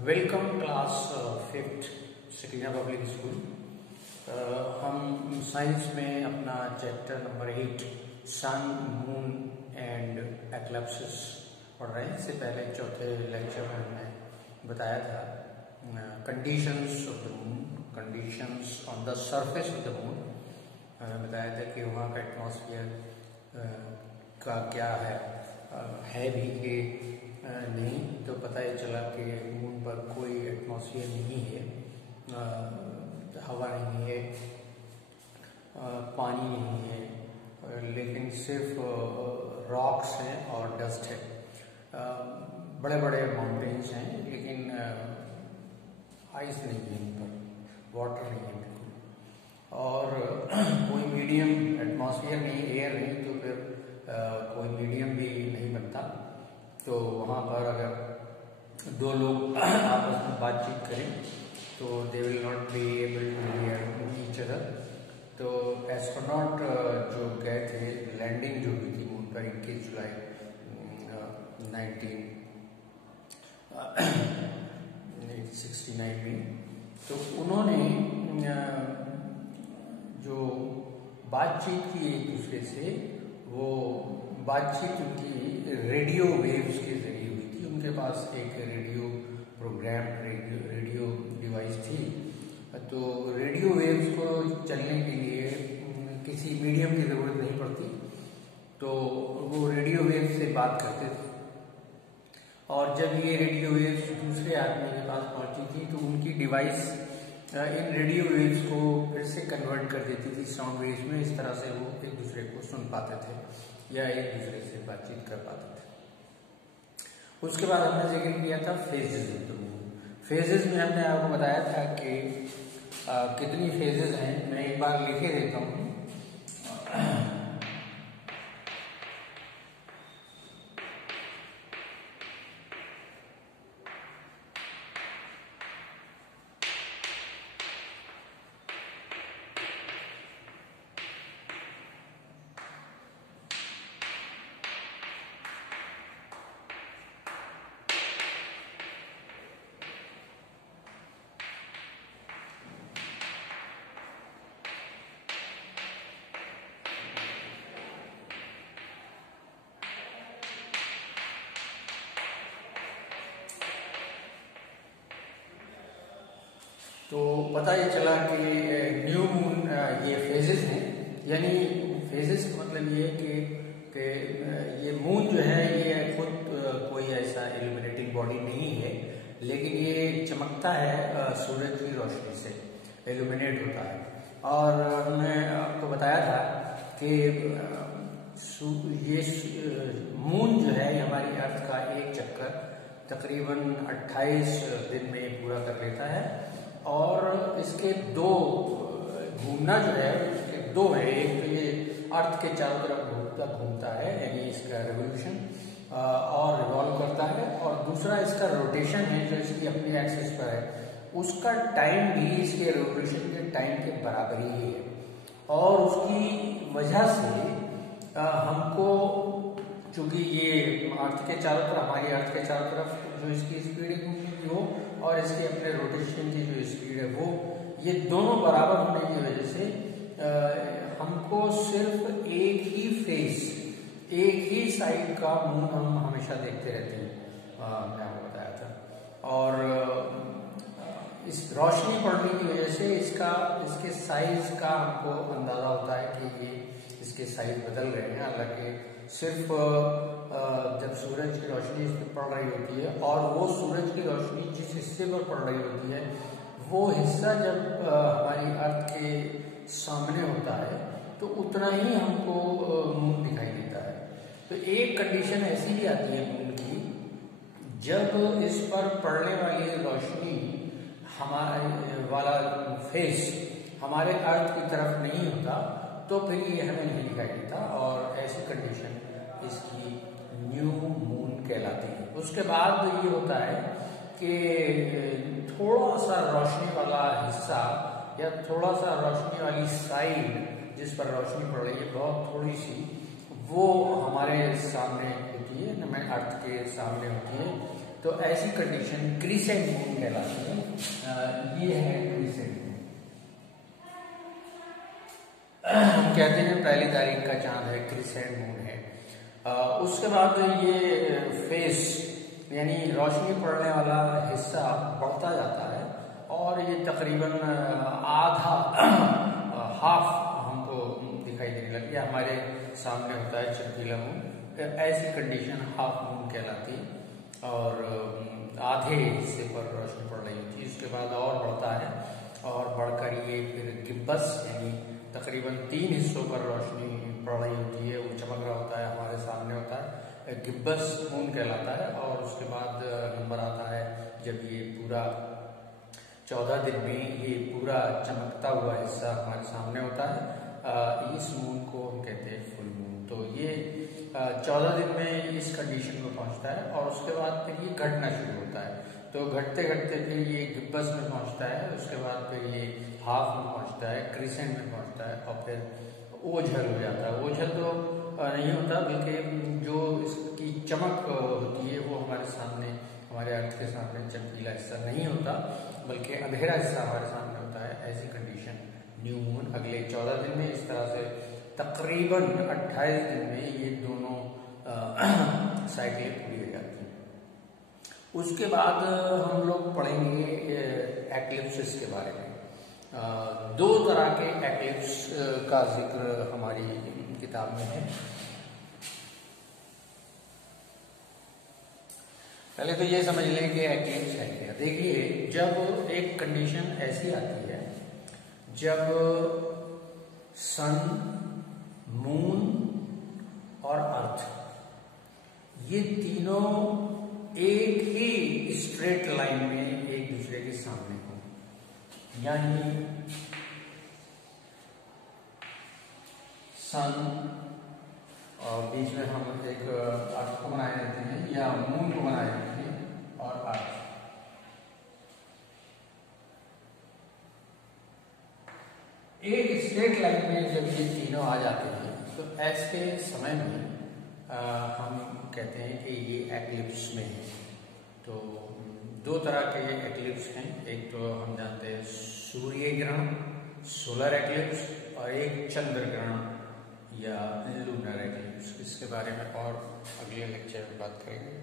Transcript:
Welcome class fifth Sakina public school. हम science में अपना chapter number 8 sun moon and eclipses पढ़ रहे हैं। इससे पहले चौथे लेक्चर में हमने बताया था conditions of the moon, conditions on the surface of the moon. हमें बताया था कि वहाँ का एटमॉस्फेयर का क्या है भी कि नहीं, तो पता ही चला कि मून पर कोई एटमॉस्फेयर नहीं है, हवा नहीं है, पानी नहीं है, लेकिन सिर्फ रॉक्स हैं और डस्ट है। बड़े बड़े माउंटेन्स हैं लेकिन आइस नहीं है, इन पर वाटर नहीं है बिल्कुल, और कोई मीडियम एटमॉस्फेयर नहीं, एयर नहीं, तो फिर कोई मीडियम भी नहीं बनता। तो वहाँ पर अगर दो लोग आपस में बातचीत करें तो they will not be able to hear each other. तो एस्ट्रोनॉट जो गए थे, लैंडिंग जो हुई थी मून पर 21 जुलाई 1969 में, तो उन्होंने जो बातचीत की एक दूसरे से, वो बातचीत उनकी रेडियो वेव्स के जरिए हुई थी। उनके पास एक रेडियो प्रोग्राम, रेडियो डिवाइस थी। तो रेडियो वेव्स को चलने के लिए किसी मीडियम की ज़रूरत नहीं पड़ती, तो वो रेडियो वेव्स से बात करते थे। और जब ये रेडियो वेव्स दूसरे आदमी के पास पहुंची थी तो उनकी डिवाइस इन रेडियो वेव्स को फिर से कन्वर्ट कर देती थी साउंड वेव्स में। इस तरह से वो एक दूसरे को सुन पाते थे या एक दूसरे से बातचीत कर पाते थे। उसके बाद हमने जिक्र किया था phases of the moon. Phases में हमने आपको बताया था कि कितनी फेजेस हैं। मैं एक बार लिखे देता हूँ। तो पता ये चला कि न्यू मून ये फेजेस हैं। यानी फेजेस का मतलब ये कि ये मून जो है ये खुद कोई ऐसा इल्यूमिनेटिंग बॉडी नहीं है, लेकिन ये चमकता है सूरज की रोशनी से, इल्यूमिनेट होता है। और हमने आपको बताया था कि ये मून जो है हमारी अर्थ का एक चक्कर तकरीबन 28 दिन में पूरा कर लेता है। और इसके दो घूमना जो है, दो है। एक तो ये अर्थ के चारों तरफ घूमता है, यानी इसका रिवोल्यूशन और रिवॉल्व करता है, और दूसरा इसका रोटेशन है जो इसकी अपनी एक्सिस पर है। उसका टाइम भी इसके रिवोल्यूशन के टाइम के बराबर ही है। और उसकी वजह से हमको, चूंकि ये अर्थ के चारों तरफ, हमारी अर्थ के चारों तरफ जो इसकी स्पीड है घूमने की हो, और इसके अपने रोटेशन की जो स्पीड है वो, ये दोनों बराबर होने की वजह से हमको सिर्फ एक ही फेस, एक ही साइड का मून हम हमेशा देखते रहते हैं। मैं आपको बताया था। और इस रोशनी पड़ने की वजह से इसके साइज का हमको अंदाजा होता है कि ये इसके साइज बदल रहे हैं। हालांकि सिर्फ जब सूरज की रोशनी इस पर पड़ रही होती है, और वो सूरज की रोशनी जिस हिस्से पर पड़ रही होती है, वो हिस्सा जब हमारी अर्थ के सामने होता है तो उतना ही हमको मून दिखाई देता है। तो एक कंडीशन ऐसी भी आती है मून की, जब इस पर पड़ने वाली रोशनी, हमारे वाला फेस हमारे अर्थ की तरफ नहीं होता, तो फिर ये हमें नहीं दिखाई देता, और ऐसी कंडीशन इसकी न्यू मून कहलाती है। उसके बाद ये होता है कि थोड़ा सा रोशनी वाला हिस्सा या थोड़ा सा रोशनी वाली साइड जिस पर रोशनी पड़ रही है, बहुत थोड़ी सी, वो हमारे सामने होती है, हमारे अर्थ के सामने होती है। तो ऐसी कंडीशन क्रिसेंट मून कहलाती है। ये है क्रिसेंट मून। हम कहते हैं पहली तारीख का चांद है, क्रिसेंट मून है। उसके बाद ये फेस यानी रोशनी पड़ने वाला हिस्सा बढ़ता जाता है और ये तकरीबन आधा हाफ हमको दिखाई देने लगती है। हमारे सामने होता है चमकीला मून, ऐसी कंडीशन हाफ मून कहलाती है और आधे हिस्से पर रोशनी पड़ रही होती है। उसके बाद और बढ़ता है और बढ़कर ये फिर गिब्बस यानी तकरीबन 3 हिस्सों पर रोशनी पड़ रही होती है, वो चमक रहा होता है, हमारे सामने होता है, गिब्बस मून कहलाता है। और उसके बाद नंबर आता है जब ये पूरा 14 दिन में ये पूरा चमकता हुआ हिस्सा हमारे सामने होता है, इस मून को हम कहते हैं फुल मून। तो ये 14 दिन में इस कंडीशन में पहुंचता है और उसके बाद फिर ये घटना शुरू होता है। तो घटते घटते फिर ये गिब्बस में पहुंचता है, उसके बाद फिर ये हाफ में पहुंचता है, क्रिसेंट में पहुंचता है और फिर ओझल हो जाता है। ओझल तो नहीं होता, बल्कि जो इसकी चमक होती है वो हमारे सामने, हमारे अर्थ के सामने चमकीला हिस्सा नहीं होता, बल्कि अंधेरा हिस्सा हमारे सामने होता है। ऐसी कंडीशन न्यू मून अगले 14 दिन में, इस तरह से तकरीबन 28 दिन में ये दोनों साइकिलें पूरी हो जाती हैं। उसके बाद हम लोग पढ़ेंगे एक्लिप्सिस के बारे में। 2 तरह के एक्लिप्स का जिक्र हमारी किताब में है। पहले तो ये समझ लें कि एक्लिप्स है क्या। देखिए, जब एक कंडीशन ऐसी आती है जब सन, मून और अर्थ ये तीनों एक ही स्ट्रेट लाइन में एक दूसरे के सामने हो, यानी सन और बीच में हम एक अर्थ को बनाए रहते हैं या मून को बनाए रहते हैं और अर्थ एक स्ट्रेट लाइन में जब ये तीनों आ जाते हैं तो ऐसे समय में हम कहते हैं कि ये एक्लिप्स में है। तो 2 तरह के ये एक्लिप्स हैं। एक तो हम जानते हैं सूर्य ग्रहण, सोलर एक्लिप्स, और एक चंद्र ग्रहण या लूनर एक्लिप्स। इसके बारे में और अगले लेक्चर में बात करेंगे।